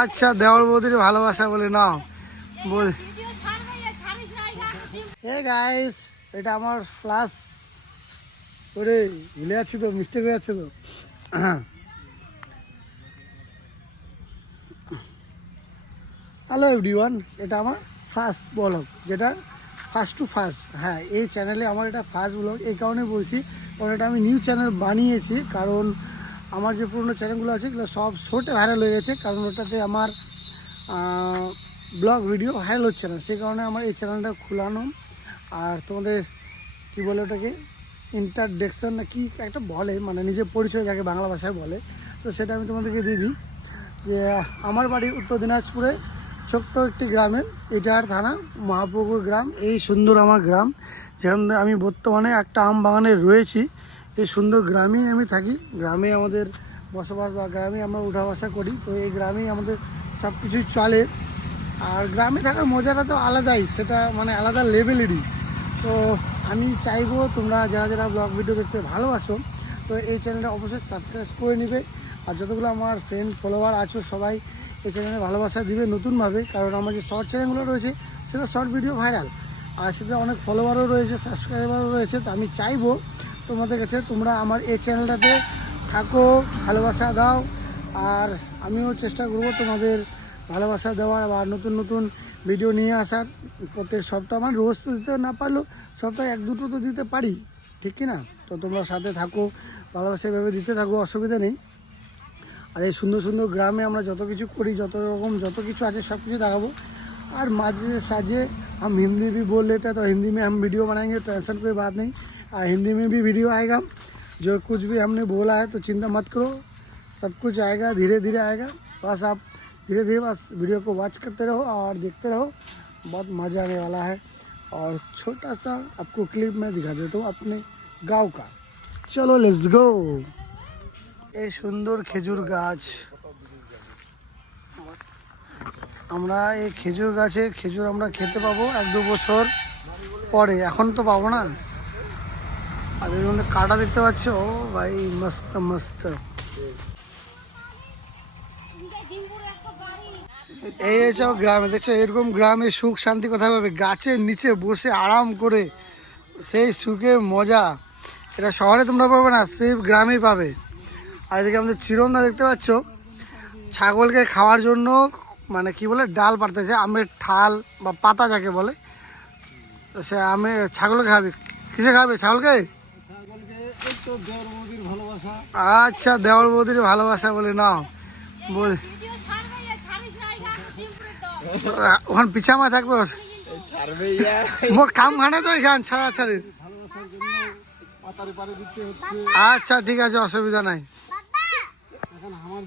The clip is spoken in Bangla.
আচ্ছা দেওয়ার বৌদির ভালোবাসা বলে নাও। বল। এ গাইস এটা আমার প্লাস ওরে, ভুলে যাচ্ছি তো মিস্টেক হয়ে যাচ্ছে তো। হ্যালো এভরিওয়ান এটা আমার ফার্স্ট ব্লগ যেটা ফার্স্ট টু ফার্স্ট হ্যাঁ এই চ্যানেলে আমার এটা ফার্স্ট ব্লগ এই কারণে বলছি, কারণ এটা আমি নিউ চ্যানেল বানিয়েছি, কারণ আমার যে পুরনো চ্যানেলগুলো আছে, এগুলো সব শোটে ভাইরাল হয়ে গেছে, কারণ ওটাতে আমার ব্লগ ভিডিও ভাইরাল হচ্ছে না। সেই কারণে আমার এই চ্যানেলটা খোলানো আর তোমাদের, কী বলে ওটাকে ইন্টারডেকশন না কি একটা বলে মানে নিজের পরিচয় যাকে বাংলা ভাষায় বলে। তো সেটা আমি তোমাদেরকে দিয়ে দিই যে, আমার বাড়ি উত্তর দিনাজপুরে ছোট্ট একটি গ্রামে ইটাহার থানা মহাপুকুর গ্রাম, এই সুন্দর আমার গ্রাম, যেখানে আমি বর্তমানে একটা আম বাগানে রয়েছি। এই সুন্দর গ্রামেই আমি থাকি। গ্রামে আমাদের বসবাস বা গ্রামে আমরা উঠা বসা করি। তো এই গ্রামেই আমাদের সব কিছুই চলে। আর গ্রামে থাকার মজাটা তো আলাদাই, সেটা মানে আলাদা লেভেলেরই। তো আমি চাইব তোমরা যারা যারা ব্লগ ভিডিও দেখতে ভালোবাসো, তো এই চ্যানেলটা অবশ্যই সাবস্ক্রাইব করে নিবে। আর যতগুলো আমার ফ্রেন্ড ফলোয়ার আছো সবাই, এই চ্যানেলে ভালোবাসা দিবে নতুনভাবে, কারণ আমার যে শর্ট চ্যানেলগুলো রয়েছে সেটা শর্ট ভিডিও ভাইরাল আর সেটা অনেক ফলোয়ারও রয়েছে সাবস্ক্রাইবারও রয়েছে, তো আমি চাইব তোমাদের কাছে তোমরা আমার এই চ্যানেলটাতে থাকো ভালোবাসা দাও আর আমিও চেষ্টা করব তোমাদের ভালোবাসা দেওয়ার বা নতুন নতুন ভিডিও নিয়ে আসার প্রত্যেক সপ্তাহ আমার রোজ তো দিতে না পারলেও সপ্তাহে এক দুটো তো দিতে পারি ঠিক কি না তো তোমরা সাথে থাকো ভালোবাসা এভাবে দিতে থাকো অসুবিধা নেই আর এই সুন্দর সুন্দর গ্রামে আমরা যত কিছু করি যত রকম যত কিছু আছে सब कुछ देखाबो और माझे साझे हम हिंदी भी बोल लेते हैं तो हिंदी में हम वीडियो बनाएंगे टेंशन कोई बात नहीं और हिंदी में भी वीडियो आएगा जो कुछ भी हमने बोला है तो चिंता मत करो सब कुछ आएगा धीरे धीरे आएगा बस आप धीरे धीरे बस वीडियो को वॉच करते रहो और देखते रहो बहुत मज़ा आने वाला है और छोटा सा आपको क्लिप में दिखा देता हूँ अपने गांव का चलो लेट्स गो এই সুন্দর খেজুর গাছ আমরা এই খেজুর গাছে খেজুর আমরা খেতে পাবো এক দু বছর পরে এখন তো পাবো না আর এর মধ্যে কাটা দেখতে পাচ্ছ? ভাই, মস্ত মস্ত। এই হচ্ছে গ্রামে, দেখছ, এরকম গ্রামে সুখ শান্তি কোথায় পাবে? গাছের নিচে বসে আরাম করে সেই সুখে মজা। এটা শহরে তোমরা পাবে না সেই গ্রামেই পাবে। আর এদিকে আমাদের চিরন্দা দেখতে পাচ্ছ। ছাগলকে খাওয়ার জন্য মানে কি বলে, ডাল পাড়তেছে আমের ঠাল বা পাতা যাকে বলে। তো সে আমে, ছাগলকে খাবে। কিসে খাবে, ছাগলকে? আচ্ছা দেওয়ার বৌদির ভালোবাসা বলে নাও। বল ওখান পিছামা থাকবে মোট কাম খানে তো এখান ছাড়া ছাড়ি। আচ্ছা ঠিক আছে অসুবিধা নাই। আমার